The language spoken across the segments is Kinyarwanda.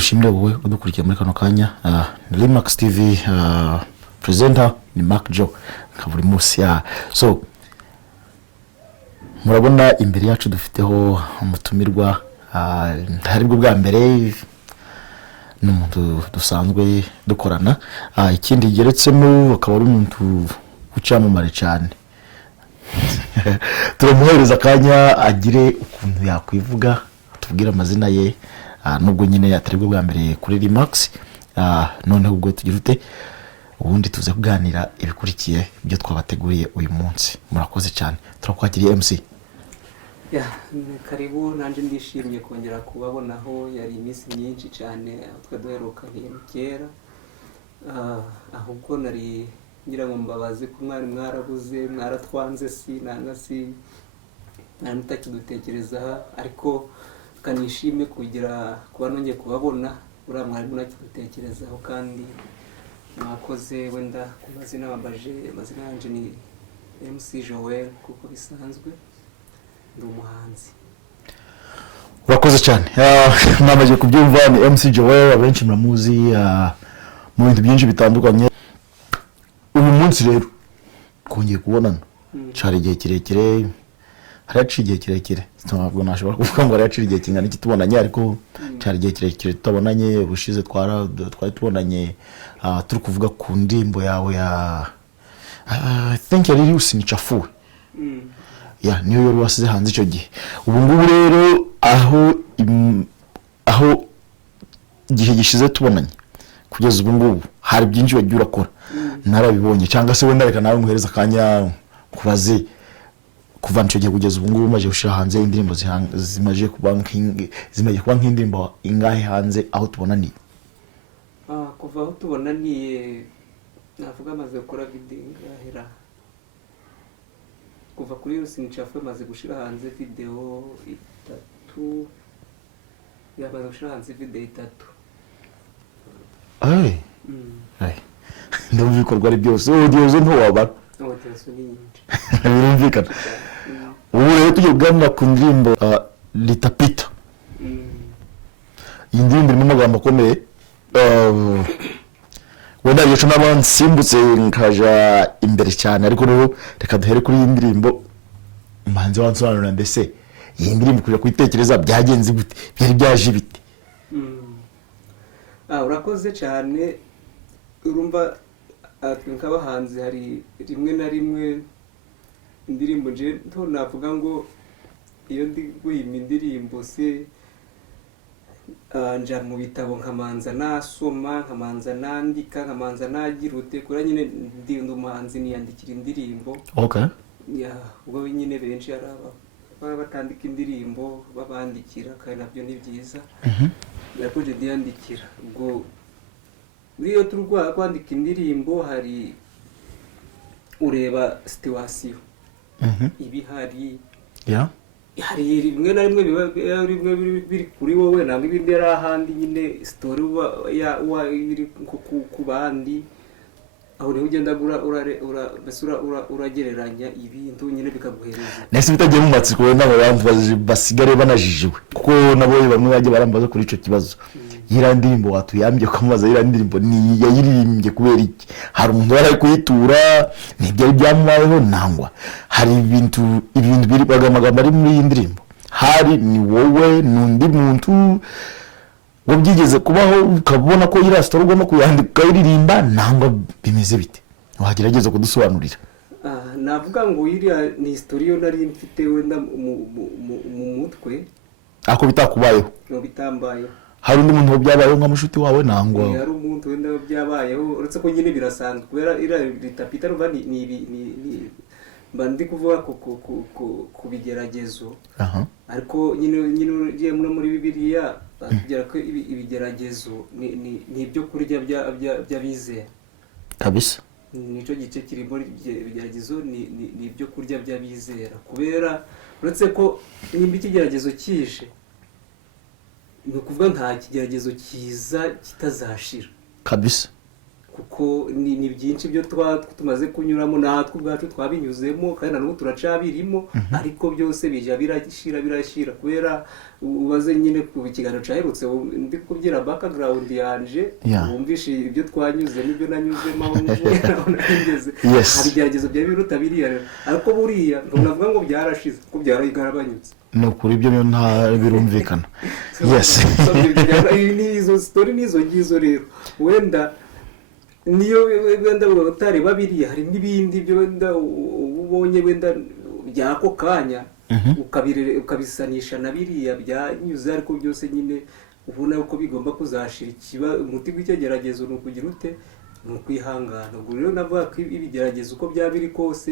Ushimire wowe udukurikiye muri kano kanya Remax TV presenter ni Mark Joe kaburi munsi ya so murabona imbere yacu dufiteho umutumirwa ntari bwo bwa mbere n'umuntu dusanzwe dukorana ikindi geretsemo akaba ari umuntu ucamumare cyane turamuhereza kanya agire ukuntu yakwivuga tubwira amazina ye nubwo nyine yataribwe bwa mbere kuri Remax noneho ubwo tugira ute ubundi tuze kuganira ibikurikiye ibyo twabateguriye uyu munsi murakoze cyane turakwakiriye MC karibu nanje ndishimye kongera kubabonaho yari iminsi myinshi cyane twaduheruka kera ahubwo nari ngira ngo mbabaze ko mwari mwarabuze mwaratwanze ntacho dutekereza ariko kanishime kugira kuba nongeye kubabona ura mwari munakidutekerezaho kandi mwakoze wenda ku mazina bambaje amazina yanje ni MC Joel kuko bisanzwe ndi umuhanzi. Urakoze cyane mwamaze kubyumva ni MC Joel abenshi muramuzi mu bintu byinshi bitandukanye. Uyu munsi rero kongeye kubonana cyari igihe kirekire haraciye igihe kirekire ntabwo nashobora kuvuga ngo haraciye igihe kingana iki tubonanye ariko cyari igihe kirekire tutabonanye ubushize twari tubonanye turi kuvuga ku ndimbo yawe ya I think yari usinichafuwe niyo yari wasize hanze icyo gihe ubu ngubu rero aho igihe gishize tubonanye kugeza ubu ngubu hari byinshi wagiye urakora narabibonye cyangwa se wenda reka nawe muhereza kanya kubaze kuva nicyo gihe kugeza ubu ngubu maje gushira hanze indirimbo zimaje kuba nk'indirimbo ingahe hanze aho tubonaniye kuva aho tubonaniye navuga amaze gukora video ngahera kuva kuri usinichafuwe maze gushira hanze video 3 yabaze gushira hanze video 3 ndumva ibikorwa ari byose audio zo ntwabara birumvikana ubu rero tugiye kuganira ku ndirimbo litapita iyi ndirimbo irimo amagambo akomeye wenda Yachu n'abansimbutse nkaja imbere cyane ariko rero reka duhere kuri iyi ndirimbo umuhanzi wansobanurira ndetse iyi ndirimbo kuja kwitekereza byagenze gute byari byaje bite urakoze cyane urumva twinkabahanzi hari rimwe na rimwe indirimbo nje navuga ngo iyo ndi guhimba indirimbo se nja mu bitabo nkamanza nasoma nkamanza nandika nkamanza nagira ute kuri nyine ndi umuhanzi niyandikira indirimbo ubwo nyine benshi araba batandika indirimbo babandikira kandi nabyo ni byiza yakoje ndiyandikira ubwo iyo turwa kwandika indirimbo hari ureba situation ibihari hari rimwe na rimwe rimwe biri kuri wowe nangwa ibindi ari ahandi nyine story iri ku bandi aho niho ugenda uragereranya ibintu nyine bikaguhereza nese bitagiye mu matsiko wenda abantu basigare banajijiwe kuko nabo bamwe bagiye barambaza kuri ico kibazo yirandirimbo watuyambye kwamaza yirandirimbo ni yayirimbye kubera iki hari umuntu wari kuyitura nibyo byamubayeho nangwa hari ibintu biri bagamagambo ari muri iyi ndirimbo hari ni wowe nundi muntu wabyigeze kubaho ukabona ko ira story ugomba kuyandika iririmba nangwa bimeze bite wagerageza kudusobanurira navuga ngo iriya ni story yo nari mfite wenda mu mutwe ako bitakubayeho no bitambaye hari undi muntu byabayeho nka mushuti wawe nangwa hari umuntu wenda byabayeho uretse ko nyine birasanzwe kubera ira litapita ruba ni bandi kuvuga ku bigeragezo ariko nyine ugiye muri Bibiliya bagira ko ibigeragezo ni ibyo kurya by'abizera kabisa nico gice kirimo ibigeragezo ni ibyo kurya by'abizera kubera uretse ko nimba ikigeragezo kije ni ukuvuga nta kigeragezo kiza kitazashira kabisa kuko ariko ni byinshi byo tumaze kunyuramo natwe ubwacu twabinyuzemo kandi n'ubu turacabirimo ariko byose bija birashira kubera ubaze nyine ku kiganiro caherutse ndi kubyira background yanje wumvishe ibyo twanyuze n'ibyo nanyuzemo aho nageze abigeragezo bya biruta biriya ariko buriya navuga ngo byarashize ko byarayigarabanyutse no kuri ibyo nta birumvikana yes izo story nizo ngizo rero wenda niyo wenda utari babiri hari n'ibindi byo wenda ubonye wenda byako kanya ukabisanisha na biriya byanyuze ariko byose nyine ubona uko bigomba kuzashira ikiba umuti w'icyegeregezo no kugira ute no kwihangana ubwo rero navuga ko ibigeragezo uko byabiri kose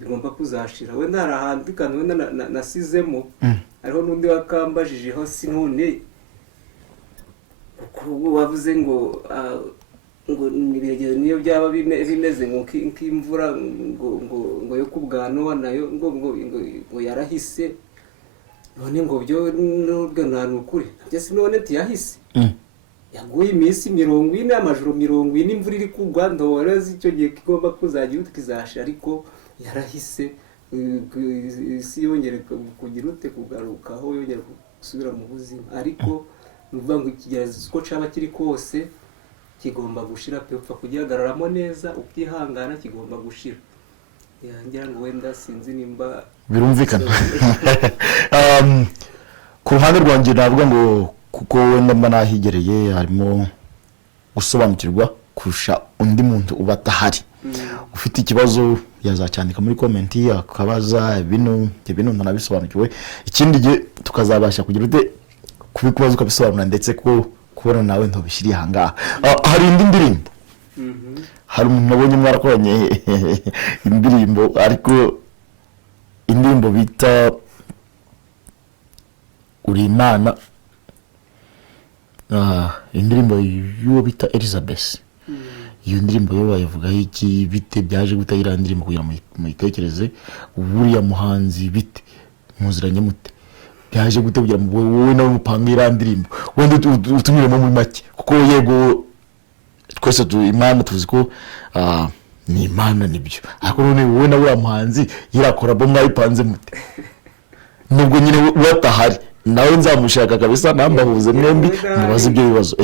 bigomba kuzashira wenda hari ahandi kandi wenda nasizemo ariho n'undi wakambajijeho sinone kuko wavuze ngo nibirege niyo byaba bimeze nk'imvura ngo yo kubwano nayo ngo yarahise none ngo byo nubwo ntanukuri byo sinone tiyahise yaguye iminsi 40 amajoro 40 imvura iri kugwa ndoreze icyo gihe kigomba kuzagira utikizasha ariko yarahise si yongere kugira ute kugaruka aho yongera gusubira mu buzima ariko nuvuga ngo ikigeragezo uko caba kiri kose kigomba gushira pe upfa kugihagararamo neza ukihangana kigomba gushira yangira ngo wenda sinzi nimba birumvikana ku ruhande rwanjye navuga ngo kuko wenda mba nahigereye harimo gusobanukirwa kurusha undi muntu uba atahari ufite ikibazo yazacyandika muri comment akabaza bino ntanabisobanukiwe ikindi gihe tukazabasha kugira ute kubikubaza ukabisobanura ndetse ko kubona nawe ntobishiriye hangaha hari indi ndirimbo hari umuntu nabonye mwarakoranye indirimbo ariko indirimbo bita uri Imana indirimbo y'uwo bita Elizabeth iyo ndirimbo yo bayivuga iki bite byaje gutagira indirimbo kugira muyitekereze buriya muhanzi bite muziranye mute byaje gute kugira ngo wowe nawe upangira indirimbo wenda utumiremo muri make kuko yego twese Imana tuzi ko ni Imana nibyo ariko none wowe nawe muhanzi yirakora bo mwayipanze mute nubwo nyine watahari nawe nzamushaka kabisa nambahuze mwembi mubaze ibyo bibazo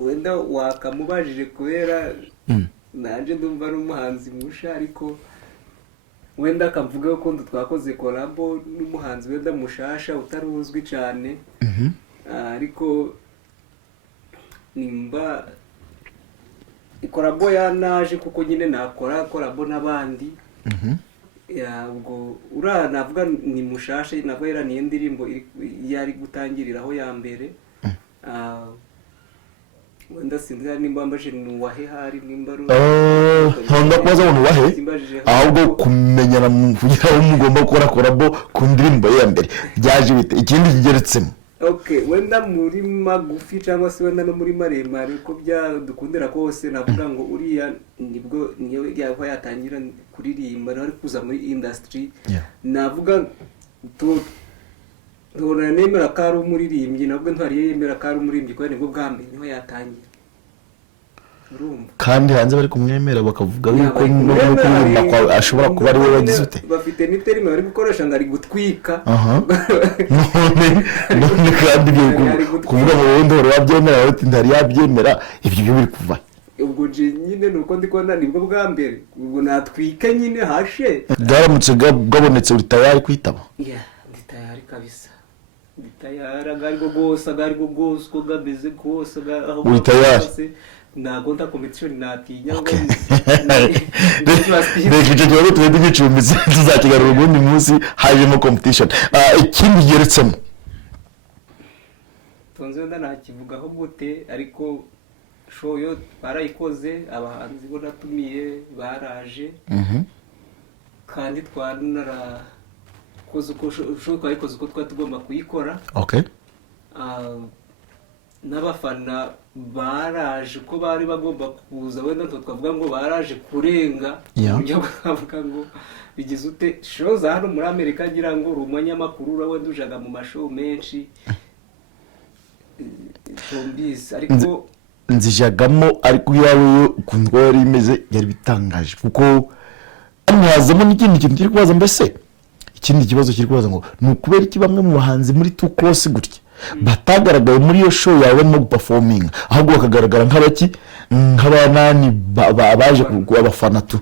wenda wakamubajije kubera nanje ndumva ari umuhanzi musha ariko wenda akamvuga ko twakoze collabo n'umuhanzi wenda mushasha utaruzwi cyane ariko nimba collabo yanaje kuko nyine nakora collabo n'abandi ubwo navuga ni mushasha nabwo era ni indirimbo yari gutangiriraho ya mbere wenda sinzi nimba mbaje nuwahe hari nimba ntonda kubaza ngo nuwahe ahubwo kumenyana kugira ngo mugomba gukora collabo ku ndirimbo ya mbere byaje bite ikindi kigeretsemo wenda muri magufi cyangwa se wenda no muri maremare ko byadukundira kose navuga ngo uriya nibwo niyo yaho yatangira kuririmba ari kuza muri industry navuga Ntona nemera ko ari umuririmbyi nabwo ntwari yemera ko ari umuririmbyi kandi nibwo bwa mbere niho yatangira urumva kandi hanze bari kumwemera bakavuga yuko n'uko ashobora kuba ari we wagize ute bafite n'iterime bari gukoresha ngo ari gutwika none kandi kuvuga ngo wowe ndoro wabyemera wowe ntari yabyemera ibyo byo biri kuva ubwo nyine nuko ndikona nibwo bwa mbere ubwo natwike nyine hashe bwaramutse bwabonetse uri tayari kwitaba ndi tayari kabisa tayari agari go gose ko gameze kose aho uri tayari nago nda competition natinya ngo reka icyo gihe tuwende gicumbitse tuzakigarura ubundi munsi hajemo competition ikindi geretsemo tonze nda nakivugaho gute ariko show yo barayikoze abahanzi bo natumiye baraje kandi twanara koze uko show twayikoze uko twatugomba kuyikora n'abafana baraje uko bari bagomba kuza wenda twavuga ngo baraje kurenga uburyo bwavuga ngo bigize ute show za hano muri Amerika ngira ngo umunyamakuru urawe ndujaga mu mashow menshi tombisi ariko nzijagamo ariko yawe ukuntu yari imeze yari bitangaje kuko mwazamo n'ikindi kintu kiri kubaza mbese ikindi kibazo kiri kubaza ngo ni ukubera iki bamwe mu bahanzi muri too close gutya batagaragaye muri iyo show yawe no performing ahubwo bakagaragara nk'abanani baje abafana tu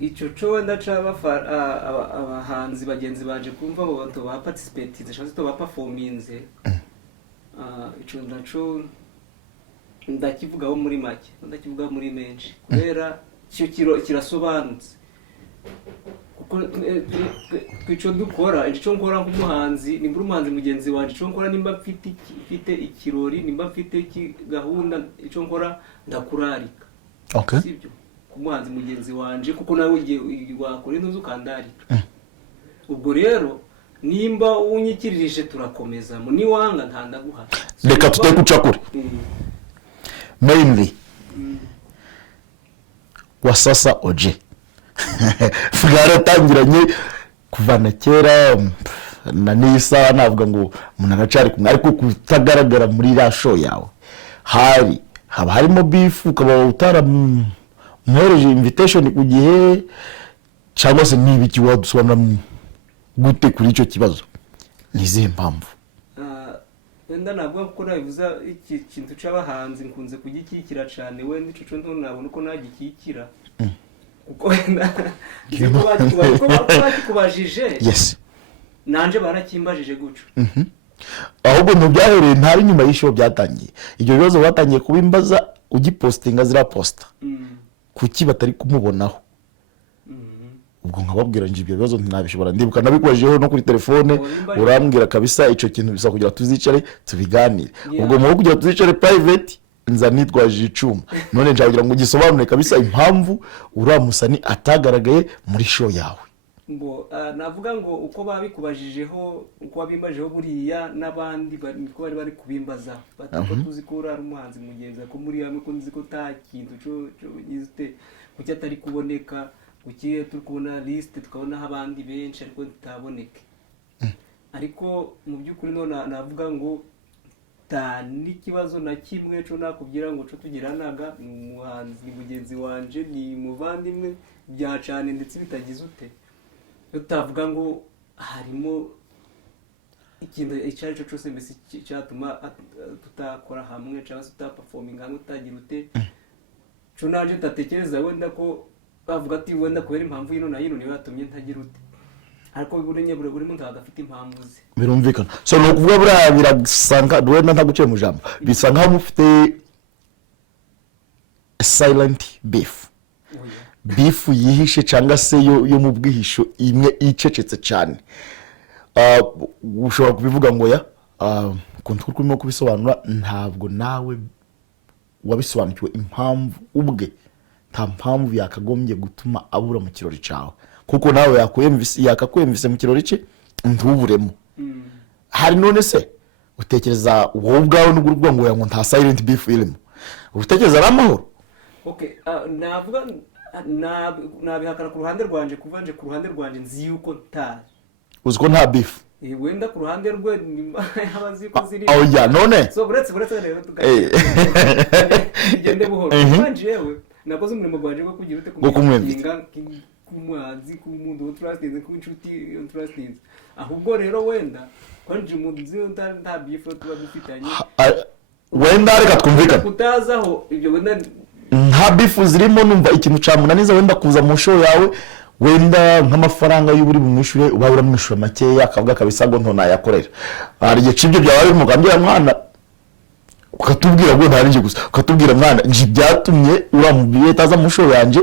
icyo cyo ndaca abahanzi bagenzi baje kumva abo bantu ba participate zishatse to ba performinze icyo ndaco ndakivugaho muri make ndakivugaho muri menshi kubera cyo kirasobanutse kuko icyo dukora icyo nkora nk'umuhanzi nimba umuhanzi mugenzi wanje icyo nkora nimba mfite ikirori nimba mfite gahunda icyo nkora ndakurarika sibyo umuhanzi mugenzi wanje kuko nawe ugiye wakora intuzo kandarika ubwo rero nimba unyikirije turakomeza mu niwanga ntandaguha reka tuteye kucakura mainly Wasasa oje bwaratangiranye kuvana kera na nisa navuga ngo umuntu aracari kumwe ariko kutagaragara muri ra show yawe haba harimo beef ukaba mwohereje invitation ku gihe cyangwa se n'ibiki wadusobanura gute kuri icyo kibazo nizihe mpamvu wenda nabwo kuko nabivuza iki kintu cy'abahanzi nkunze kugikikira cyane wenda ico nto nabona uko nagikikira kuko wenda kubajije yes nanje barakimbajije guco ahubwo ntubyahereye ntari nyuma y'isho byatangiye ibyo bibazo batangiye kubimbaza ugipostinga zira posta kuki batari kumubonaho ubwo nkababwira nje ibyo bibazo ntinabishobora ndibuka nabikwajeho no kuri telefone urambwira kabisa ico kintu bisa kugira tuzicare tubiganire ubwo mu kugira tuzicare private nza nitwaje icuma none njagira ngo gisobanure kabisa impamvu uramusani atagaragaye muri show yawe mbo navuga ngo uko babikubajijeho uko babimbajeho buriya nabandi ko bari kubimbaza batako tuzikora ari umuhanzi mugenza ko muri hamwe ko nziko ta kintu cyo yizite kuki atari kuboneka kuki turi kubona liste tukabona abandi benshi ariko tutaboneke ariko mu byukuri no navuga ngo n'ikibazo na kimwe cyo nakubwira ngo cyo tugiranaga umuhanzi mugenzi wanje ni muvandimwe bya cyane ndetse bitagize ute utavuga ngo harimo ikintu icyo ari cyo cyose mbese cyatuma tutakora hamwe cyangwa se tutaperforming hamwe utagira ute cyo naje tatekereza wenda ko bavuga ati wenda kubera impamvu yino na yino niyo yatumye ntagira ute ariko biburenye buri muntu agafite impamvu ze birumvikana so no kuvuga bura birasanga wenda ntaguciye mu jambo bisanga hamwe ufite silent beef beef yihishe cyangwa se yo mu bwihisho imwe icecetse cyane ushobora kubivuga ngo ya kuntu kurimo kubisobanura ntabwo nawe wabisobanukiwe impamvu ubwe nta mpamvu yakagombye gutuma abura mu kirori cyawe kuko nawe yakakwemvise mu kirori cye ntuburemo hari none se utekereza wowe ubwawe n'urugo ngo yango nta silent beef irimo utekereza ari amahoro okay navuga nabihakana ku ruhande rwanje kuvanje ku ruhande rwanje nzi yuko ntari uziko nta beef wenda ku ruhande rwe abaziko ziri none so buretse rero tugende buhoro kwanje yewe nakoze umurimo gwanje ko kugira ute kumwinga kumuhanzi kumuntu trustinze kunshuti trustinze ahubwo rero wenda kwanje umuntu nzi nta beef tuba dufitanye wenda reka twumvikana kutazaho ibyo wenda nta beef zirimo numva ikintu cyamunaniza wenda kuza mu show yawe wenda nk'amafaranga y'uburi bumwishure uba uramwishura makeya akavuga kabisa ngo nto nayakorera hari igihe cibyo byabaye mu gambira mwana ukatubwira ngo ntarinje gusa ukatubwira mwana nje byatumye uramubiye taza mu show yanje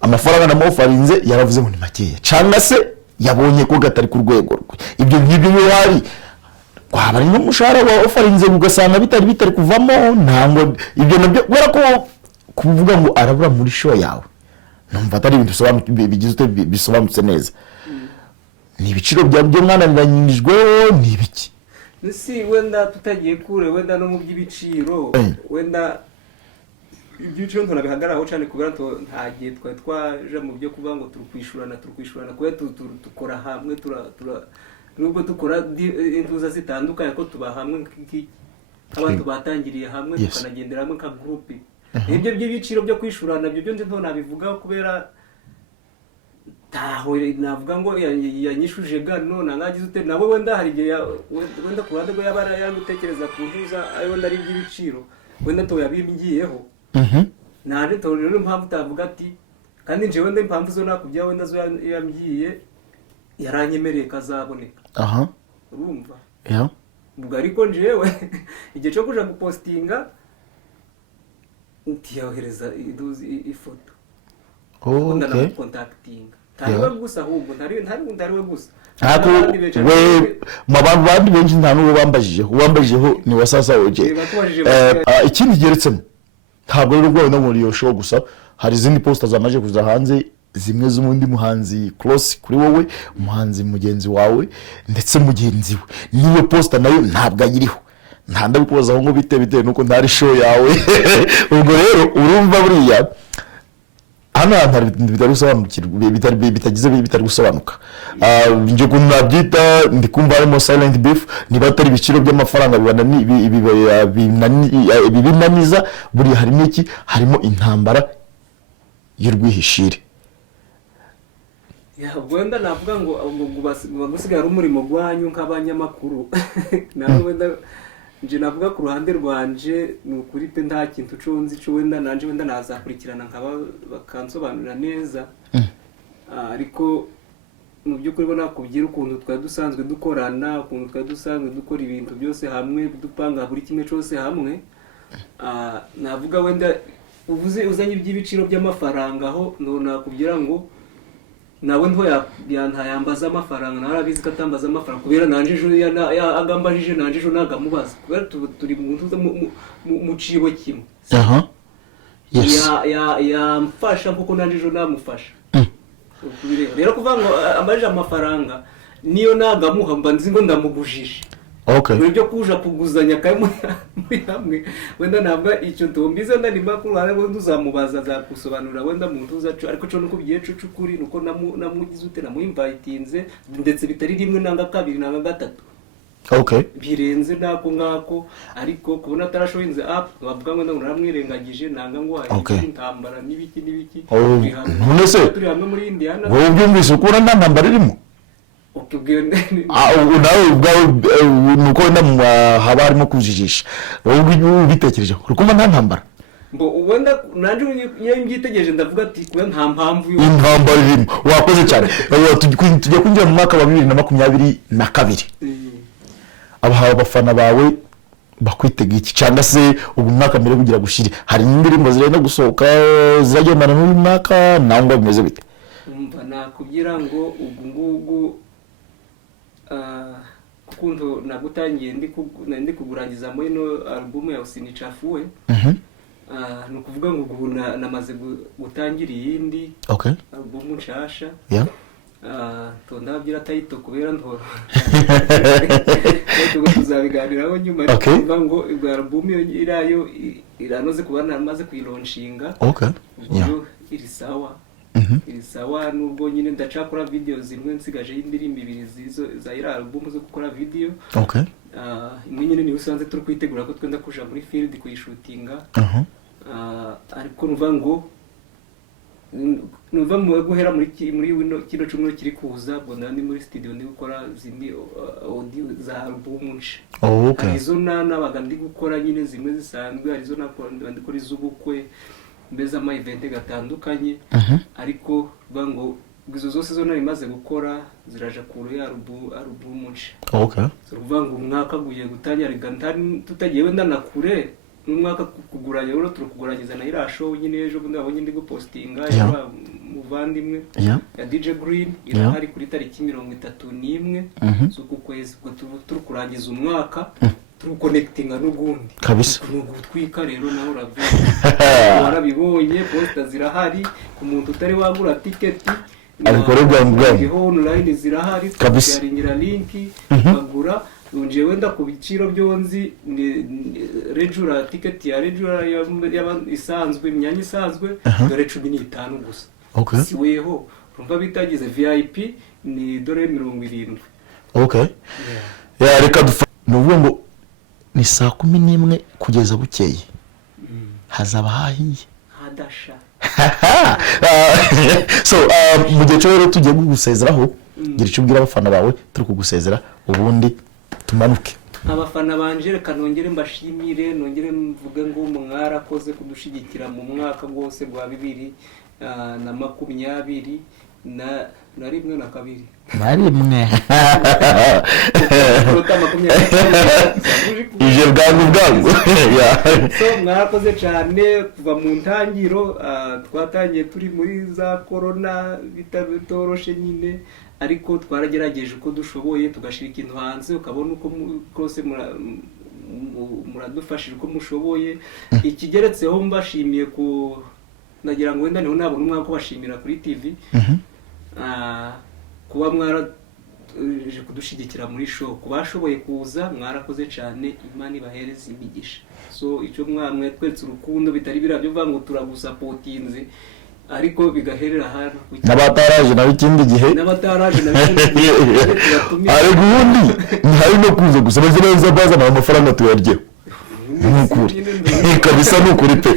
amafaranga namufarinze yaravuze ngo ni makeya cyangwa se yabonye ko gatari ku rwego rwe ibyo ngibyo bihari waba ari n'umushahara wa ofarinze ugasanga bitari kuvamo ntango ibyo nabyo kubera ko kuvuga ngo arabura muri show yawe numva atari ibintu bigize bisobanutse neza ni ibiciro byo mwananiranyijwe ni ibiki nisi wenda tutagiye kure wenda no mu by'ibiciro wenda ibiciro nturabihagaraho cyane kubera ntagiye twaje mu byo kuvuga ngo turukwishurana kubera tukora hamwe nubwo dukora intuza zitandukanye ko tuba hamwe abantu batangiriye hamwe tukanagendera hamwe ka group ibyo by'ibiciro byo kwishurana byo nje nto nabivuga kubera taho navuga ngo yanyishuje gano nangagize ute nabo wenda hari igihe wenda ku ruhande rwo yabara yagutekereza ku ntuza ayo ndari iby'ibiciro wenda to yabimgiyeho nanje to rero impamvu tavuga ati kandi nje wenda impamvu zo nakubya wenda zo yambyiye yaranyemereye kazaboneka urumva ubwo ariko njewe igihe cyo kuja gupostinga ntiyohereza ifoto okay contacting tariwe gusa ahubwo ntariwe gusa ntabwo we mabandi benshi nta n'uwo bambajijeho ni Wasasa oje ikindi geretsemo ntabwo rero rwawe no muri yo show gusa hari izindi poster zamaje kuza hanze zimwe z'umundi muhanzi close kuri wowe umuhanzi mugenzi wawe ndetse mugenzi we niyo poster nayo ntabwo ayiriho ndabikubazaho ngo bite nuko ntari show yawe ubwo rero urumva buriya hano bitari gusobanuka nje kunabyita ndikumva harimo silent beef niba atari ibiciro by'amafaranga binaniza buri harimo iki harimo intambara y'urwihishire wenda navuga ngo gusigara umurimo gwanyu nk'abanyamakuru nawe wenda nje navuga ku ruhande rwanje n'ukuri pe nta kintu conzi cyo wenda nanje wenda nazakurikirana nkaba bakansobanurira neza ariko mu by'ukuri bona kubyira ukuntu twari dusanzwe dukorana ukuntu twari dusanzwe dukora ibintu byose hamwe dupanga buri kimwe cyose hamwe navuga wenda uvuze uzanye iby'ibiciro by'amafaranga aho nona kugira ngo nawe nto yambaza amafaranga narabizi ko atambaza amafaranga kubera nanje ejo agambajije nanje ejo nagamubaza kubera turi mu cibo kimwe yamfasha kuko nanje ejo namufasha rero kuvuga ngo ambaje amafaranga niyo nagamuha mba nzi ngo ndamugujije byo kuja kuguzanya kamwe muri hamwe wenda nabwa icyo ntombize nda Niba ku ruhande ngo nduzamubaza zakusobanurira wenda mu ntuza ariko cyo nuko bigiye cucukuri nuko namugize ute namuinvitinze ndetse bitari rimwe nanga kabiri nanga gatatu birenze nako ngako ariko kubona atarashoyinze up bavuga ngo naramwirengagije nanga ngo hari intambara nibiki none turi hamwe muri Indiana wowe byumvise ukura ntambara irimo nuko haba harimo kujijisha wowe ubitekereje urukumva nta ntambara wenda nanje nyitegereje ndavuga ati kuba nta mpamvu intambara irimo wakoze cyane tujya kwinjira mu mwaka wa 2022 abafana bawe bakwitega iki cyangwa se ubu mwaka mbere kugira gushire hari indirimbo zirenda gusohoka ziragendana n'uyu mwaka nangwa bimeze bite umva nakubwira ngo ubu ngubu kukuntu nagutangiye ndi kugurangiza muri no album ya Usinichafuwe nukuvuga ngo ubu namaze gutangira iyindi album nshasha tondabyira tayito kubera ntoro tuzabiganiraho nyuma kuvuga ngo album irayo iranoze kuba namaze kuyilauncinga iri sawa iri sawa nubwo nyine ndacakora video zimwe nsigaje y'indirimbo 2 zizo za ira album zo gukora video imwe nyine ni usanze turi kwitegura ko twenda kuja muri field kuyishutinga ariko nuva mu guhera muri wino kino cumwe kiri kuza ngo ndandi muri studio ndi gukora zindi audio za album nshi izo nabaga ndi gukora nyine zimwe zisanzwe arizo ndikora izubukwe mbeza ama event gatandukanye ariko bango gizo zose zo nari maze gukora ziraja kuru ya album nshi so bango umwaka guye gutangira gantani tutagiye wenda nakure n'umwaka kuguranya rero turukuguranyiza na ira show nyine ejo bundi abonye ndi gupostinga ya muvandimwe ya DJ Green irahari kuri tariki 31 z'uku kwezi turukurangiza umwaka turuconnectinga n'ugundi kabisa n'ugutwika rero naho urabyo warabibonye poster zirahari ku muntu utari wagura ticket abikorerwa ngo online zirahari tuyaringira linki bagura unje wenda ku biciro byonzi regura ticket ya regura isanzwe imyanya isanzwe dore 15 gusa siweho urumva bitagize VIP ni dore 70 reka nuvuga ngo ni 11 kugeza bukeye hazaba hahiye hadasha. So mu gihe cyo rero tugiye gusezeraho gira icyo ubwira abafana bawe turi kugusezera ubundi tumanuke. Abafana banje reka nongere mbashimire, nongere mvuge ngo mwarakoze kudushigikira mu mwaka wose wa 2020 na rimwe na kabiri na rimwe ije bwangu so mwarakoze cyane kuva mu ntangiro. Twatangiye turi muri za corona bitoroshe nyine, ariko twaragerageje uko dushoboye tugashira ikintu hanze, ukabona uko kose muradufashije uko mushoboye. Ikigeretseho mbashimiye ku nagira ngo wenda niho nabona umwaka bashimira kuri TV kuba mwaraje kudushigikira muri show, kubashoboye kuza mwarakoze cyane, Imana ibahereze imigisha. So icyo mwamwe twetse urukundo bitari birabyo vuga ngo turagusapotinze, ariko bigaherera hano n'abataraje nawe ikindi gihe n'abataraje nawe ari gundi ntari no kuza gusa neza bazana amafaranga tuyaryeho n'ukuri kabisa n'ukuri pe.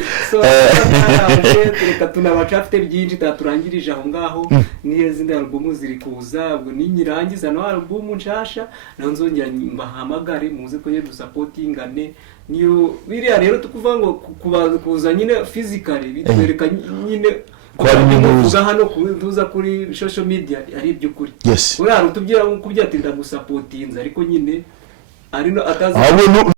Reka tunabacafite byinshi taturangirije aho ngaho, niyo zindi album ziri kuza, ubwo ninyirangiza no album nshasha naho nzongera mbahamagare muze ko ye dusapotingane. Niyo biriya rero tukuvuga ngo kuza nyine physically bitwereka nyine kuza hano kuza kuri social media ari by'ukuri. Yes. Urara utubwira kubyatinda gusapotinza, ariko nyine ari no atazi